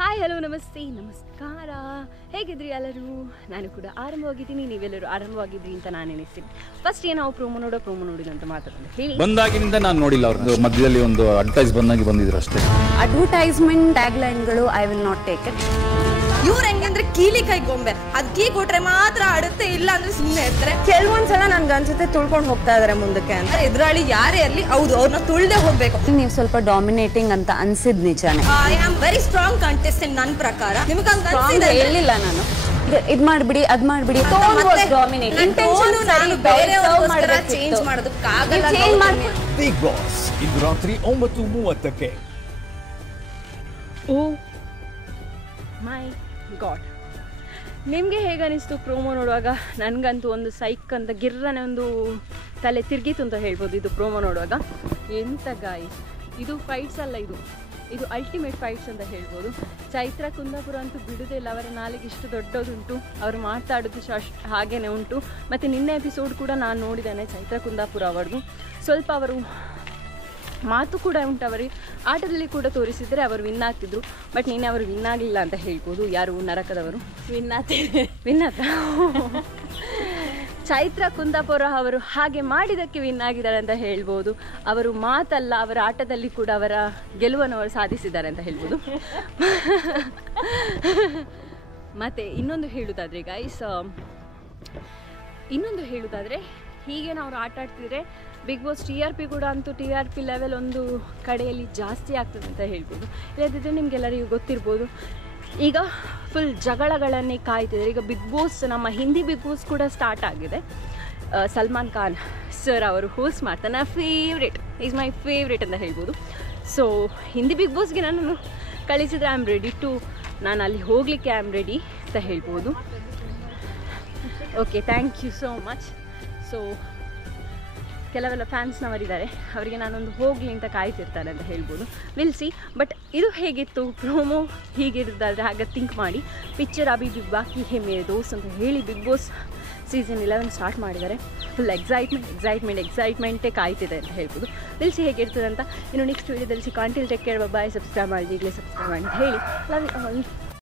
Hi hello ನಮಸ್ತೆ ನಮಸ್ಕಾರ, ಹೇಗಿದ್ರಿ ಎಲ್ಲರೂ? ನಾನು ಕೂಡ ಆರಂಭವಾಗಿದ್ದೀನಿ, ನೀವೆಲ್ಲರೂ ಆರಂಭವಾಗಿದ್ರಿ ಅಂತ ನಾನು ಎನಿಸ್ತೀನಿ. ಫಸ್ಟ್ ನಾವು ಪ್ರೋಮೋ ನೋಡಿಲ್ಲ ಅಂತ ಮಾತಾಡೋದು ಹೇಳಿ. ಬಂದಾಗಿನಿಂದ ನಾನು ನೋಡಿಲ್ಲ, ಅವ್ರದ್ದು ಮಧ್ಯದಲ್ಲಿ ಒಂದು ಅಡ್ವರ್ಟೈಸ್ ಬಂದಿದ್ರು ಅಷ್ಟೇ. ಅಡ್ವರ್ಟೈಸ್ಮೆಂಟ್ ಟ್ಯಾಗ್ಲೈನ್ಗಳು I will not take it. ಇವ್ರು ಹೆಂಗಂದ್ರೆ ಕೀಲಿ ಕೈ ಗೊಂಬೆ, ಅದ್ ಕೀ ಕೊಟ್ರೆ ಮಾತ್ರ ಆಡುತ್ತೆ, ಇಲ್ಲ ಅಂದ್ರೆ ಸುಮ್ಮನೆ ಇರ್ತಾರೆ. ಕೆಲವೊಂದ್ಸಲ ನನ್ಗೆ ಅನ್ಸುತ್ತೆ ತುಳ್ಕೊಂಡು ಹೋಗ್ತಾ ಇದಾರೆ ಮುಂದಕ್ಕೆ ಅಂತ. ಎದುರಾಳಿ ಯಾರೇ ಇರ್ಲಿ ಹೌದು ಅವ್ರನ್ನ ತುಳ್ದೆ ಹೋಗ್ಬೇಕು. ನೀವು ಸ್ವಲ್ಪ ಡಾಮಿನೇಟಿಂಗ್ ಅಂತ ಅನ್ಸಿದ್ ನಿಜಾನೇ. I am very strong contestant ನನ್ನ ಪ್ರಕಾರ. ನಿಮ್ಗೆ ಹೇಳಿಲ್ಲ ನಾನು ಇದ್ ಮಾಡ್ಬಿಡಿ ಅದ್ ಮಾಡ್ಬಿಡಿ. ಚೇಂಜ್ ಮಾಡೋದಕ್ಕಾಗಲ್ಲ. ಬಿಗ್ ಬಾಸ್ ಇಂದು ರಾತ್ರಿ 9:30ಕ್ಕೆ. ಓ ಮೈ ಗಾಡ್, ನಿಮಗೆ ಹೇಗೆ ಅನಿಸ್ತು ಪ್ರೋಮೋ ನೋಡುವಾಗ? ನನಗಂತೂ ಒಂದು ಸೈಕ್ ಅಂತ ಗಿರ್ರನೆ ಒಂದು ತಲೆ ತಿರ್ಗಿತು ಅಂತ ಹೇಳ್ಬೋದು ಇದು ಪ್ರೋಮೋ ನೋಡುವಾಗ. ಎಂತ ಗಾಯ್ಸ್, ಇದು ಫೈಟ್ಸ್ ಅಲ್ಲ, ಇದು ಅಲ್ಟಿಮೇಟ್ ಫೈಟ್ಸ್ ಅಂತ ಹೇಳ್ಬೋದು. ಚೈತ್ರ ಕುಂದಾಪುರ ಅಂತೂ ಬಿಡುವುದಿಲ್ಲ, ಅವರ ನಾಲಿಗೆ ಇಷ್ಟು ದೊಡ್ಡದುಂಟು, ಅವರು ಮಾತಾಡೋದು ಹಾಗೇ ಉಂಟು. ಮತ್ತು ನಿನ್ನೆ ಎಪಿಸೋಡ್ ಕೂಡ ನಾನು ನೋಡಿದ್ದೇನೆ ಚೈತ್ರ ಕುಂದಾಪುರ ಅವರದು. ಸ್ವಲ್ಪ ಅವರು ಮಾತು ಕೂಡ ಉಂಟು, ಅವರಿಗೆ ಆಟದಲ್ಲಿ ಕೂಡ ತೋರಿಸಿದರೆ ಅವರು ವಿನ್ ಆಗ್ತಿದ್ರು. ಬಟ್ ನಿನ್ನೆ ಅವರು ವಿನ್ ಆಗಲಿಲ್ಲ ಅಂತ ಹೇಳ್ಬೋದು. ಯಾರು ನರಕದವರು ವಿನ್ನಾತ ಚೈತ್ರ ಕುಂದಾಪುರ ಅವರು ಹಾಗೆ ಮಾಡಿದ್ದಕ್ಕೆ ವಿನ್ ಆಗಿದ್ದಾರೆ ಅಂತ ಹೇಳ್ಬೋದು. ಅವರು ಮಾತಲ್ಲ, ಅವರ ಆಟದಲ್ಲಿ ಕೂಡ ಅವರ ಗೆಲುವನ್ನು ಅವರು ಸಾಧಿಸಿದ್ದಾರೆ ಅಂತ ಹೇಳ್ಬೋದು. ಮತ್ತು ಇನ್ನೊಂದು ಹೇಳುವುದಾದರೆ ಹೀಗೆ ನಾವು ಆಟ ಆಡ್ತಿದ್ರೆ ಬಿಗ್ ಬಾಸ್ TRP ಕೂಡ ಅಂತೂ TRP ಲೆವೆಲ್ ಒಂದು ಕಡೆಯಲ್ಲಿ ಜಾಸ್ತಿ ಆಗ್ತದೆ ಅಂತ ಹೇಳ್ಬೋದು. ಇಲ್ಲದಿದ್ದರೆ ನಿಮಗೆಲ್ಲರಿಗೂ ಗೊತ್ತಿರ್ಬೋದು, ಈಗ ಫುಲ್ ಜಗಳಗಳನ್ನೇ ಕಾಯ್ತಿದ್ದಾರೆ. ಈಗ ಬಿಗ್ ಬಾಸ್, ನಮ್ಮ ಹಿಂದಿ ಬಿಗ್ ಬಾಸ್ ಕೂಡ ಸ್ಟಾರ್ಟ್ ಆಗಿದೆ. ಸಲ್ಮಾನ್ ಖಾನ್ ಸರ್ ಅವರು ಹೋಸ್ಟ್ ಮಾಡ್ತಾನೆ. ಈಸ್ ಮೈ ಫೇವ್ರೇಟ್ ಅಂತ ಹೇಳ್ಬೋದು. ಸೊ ಹಿಂದಿ ಬಿಗ್ ಬಾಸ್ಗೆ ನನ್ನನ್ನು ಕಳಿಸಿದರೆ ಐ ಆಮ್ ರೆಡಿ ಟು, ನಾನು ಅಲ್ಲಿ ಹೋಗಲಿಕ್ಕೆ ಐ ಆಮ್ ರೆಡಿ ಅಂತ ಹೇಳ್ಬೋದು. Okay, thank you so much. So ಕೆಲವೆಲ್ಲ ಫ್ಯಾನ್ಸ್ನವರಿದ್ದಾರೆ, ಅವರಿಗೆ ನಾನೊಂದು ಹೋಗಲಿ ಅಂತ ಕಾಯ್ತಿರ್ತಾರೆ ಅಂತ ಹೇಳ್ಬೋದು. Will see. ಬಟ್ ಇದು ಹೇಗಿತ್ತು ಪ್ರೋಮೋ? ಹೀಗಿರೋದಾದರೆ ಹಾಗೆ ಥಿಂಕ್ ಮಾಡಿ. ಪಿಕ್ಚರ್ ಅಭಿ ಬಿಗ್ ಬಾಕಿ ಹೇ ಮೇರೆ ದೋಸ್ತ್ ಅಂತ ಹೇಳಿ ಬಿಗ್ ಬಾಸ್ ಸೀಸನ್ 11 ಸ್ಟಾರ್ಟ್ ಮಾಡಿದ್ದಾರೆ. ಫುಲ್ ಎಕ್ಸೈಟ್ಮೆಂಟೇ ಕಾಯ್ತಿದೆ ಅಂತ ಹೇಳ್ಬೋದು. ವಿಲ್ ಸಿ ಹೇಗಿರ್ತದೆ ಅಂತ. ಇನ್ನು ನೆಕ್ಸ್ಟ್ ವೀಡಿಯೋದಲ್ಲಿ ಸಿಕ್ಕು. ಅಂಟಿಲ್ ಟೇಕ್ ಕೇರ್, ಬಾಯ್. ಸಬ್ಸ್ಕ್ರೈಬ್ ಮಾಡಿ, ಈಗಲೇ ಸಬ್ಸ್ಕ್ರೈಬ್ ಮಾಡಿ ಅಂತ ಹೇಳಿ ಲವ್ ಯು ಆಲ್.